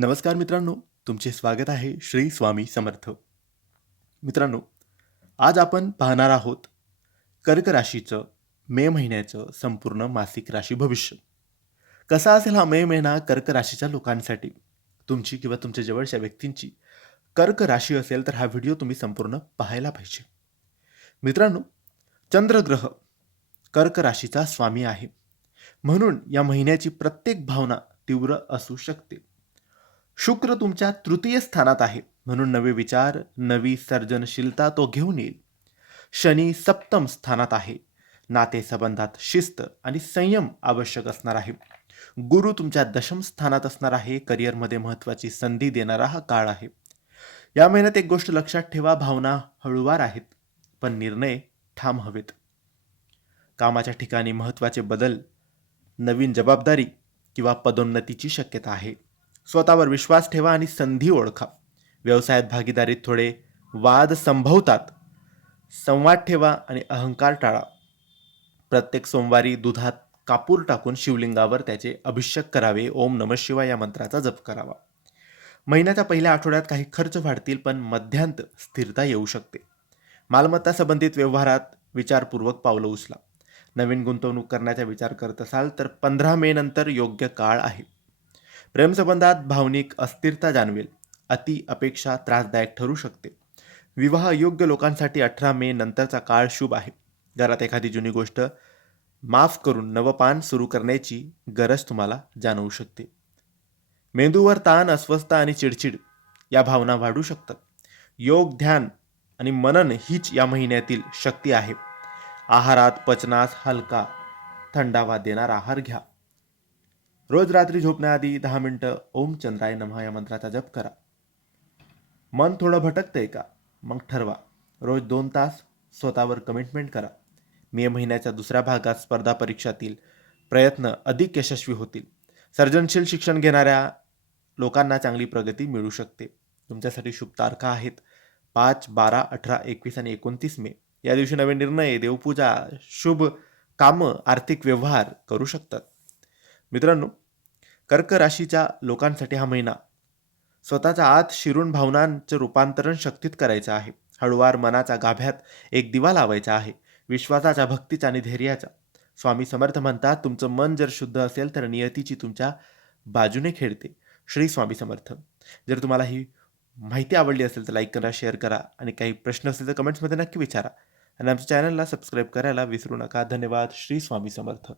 नमस्कार मित्रांनो तुमचे स्वागत आहे श्री स्वामी समर्थ. मित्रांनो आज आपण पाहणार आहोत कर्क राशीचं मे महिन्याचं संपूर्ण मासिक राशी भविष्य. कसा असेल हा मे महिना कर्क राशीच्या लोकांसाठी? तुमची किंवा तुमच्या जवळच्या व्यक्तींची कर्क राशी असेल तर हा व्हिडिओ तुम्ही संपूर्ण पाहायला पाहिजे. मित्रांनो चंद्रग्रह कर्क राशीचा स्वामी आहे. म्हणून या महिन्याची प्रत्येक भावना तीव्र असू शकते. शुक्र तुमच्या तृतीय स्थानात आहे. म्हणून नवे विचार नवी सर्जनशीलता तो घेऊन येईल. शनी सप्तम स्थानात आहे. नातेसंबंधात शिस्त आणि संयम आवश्यक असणार आहे. गुरु तुमच्या दशम स्थानात असणार आहे. करिअरमध्ये महत्त्वाची संधी देणारा हा काळ आहे. या महिन्यात एक गोष्ट लक्षात ठेवा भावना हळूवार आहेत पण निर्णय ठाम हवेत. कामाच्या ठिकाणी महत्त्वाचे बदल नवीन जबाबदारी किंवा पदोन्नतीची शक्यता आहे. स्वतःवर विश्वास ठेवा आणि संधी ओळखा. व्यवसायात भागीदारीत थोडे वाद संभवतात. संवाद ठेवा आणि अहंकार टाळा. प्रत्येक सोमवारी दुधात कापूर टाकून शिवलिंगावर त्याचे अभिषेक करावे. ओम नम शिवाय या मंत्राचा जप करावा. महिन्याच्या पहिल्या आठवड्यात काही खर्च वाढतील पण मध्यांत स्थिरता येऊ शकते. मालमत्ता संबंधित व्यवहारात विचारपूर्वक पावलं उचला. नवीन गुंतवणूक करण्याचा विचार करत असाल तर पंधरा मे नंतर योग्य काळ आहे. प्रेमसंबंधात भावनिक अस्थिरता जाणवेल अति अपेक्षा त्रासदायक ठरू शकते. विवाह योग्य लोकांसाठी अठरा मे नंतरचा काळ शुभ आहे. घरात एखादी जुनी गोष्ट माफ करून नवपान सुरू करण्याची गरज तुम्हाला जाणवू शकते. मेंदूवर ताण अस्वस्थ आणि चिडचिड या भावना वाढू शकतात. योग ध्यान आणि मनन हीच या महिन्यातील शक्ती आहे. आहारात पचनास हलका थंडावा देणारा आहार घ्या. रोज रात्री झोपण्याआधी दहा मिनटं ओम चंद्राय नमः या मंत्राचा जप करा. मन थोडं भटकतंय का? मग ठरवा. रोज दोन तास स्वतःवर कमिटमेंट करा. मे महिन्याच्या दुसऱ्या भागात स्पर्धा परीक्षातील प्रयत्न अधिक यशस्वी होतील. सर्जनशील शिक्षण घेणाऱ्या लोकांना चांगली प्रगती मिळू शकते. तुमच्यासाठी शुभ तारखा आहेत पाच बारा अठरा एकवीस आणि एकोणतीस मे. या दिवशी नवे निर्णय देवपूजा शुभ कामं आर्थिक व्यवहार करू शकतात. मित्रांनो कर्क राशीच्या लोकांसाठी हा महिना. स्वतःच्या आत शिरून भावनांचं रूपांतरण शक्तीत करायचं आहे. हळुवार मनाचा गाभ्यात एक दिवा लावायचा आहे. विश्वासाच्या भक्तीचा आणि धैर्याचा स्वामी समर्थ म्हणतात तुमचं मन जर शुद्ध असेल तर नियतीची तुमच्या बाजूने खेळते. श्री स्वामी समर्थ. जर तुम्हाला ही माहिती आवडली असेल तर लाईक करा शेअर करा आणि काही प्रश्न असतील तर कमेंट्समध्ये नक्की विचारा. आणि आमच्या चॅनलला सबस्क्राईब करायला विसरू नका. धन्यवाद. श्री स्वामी समर्थ.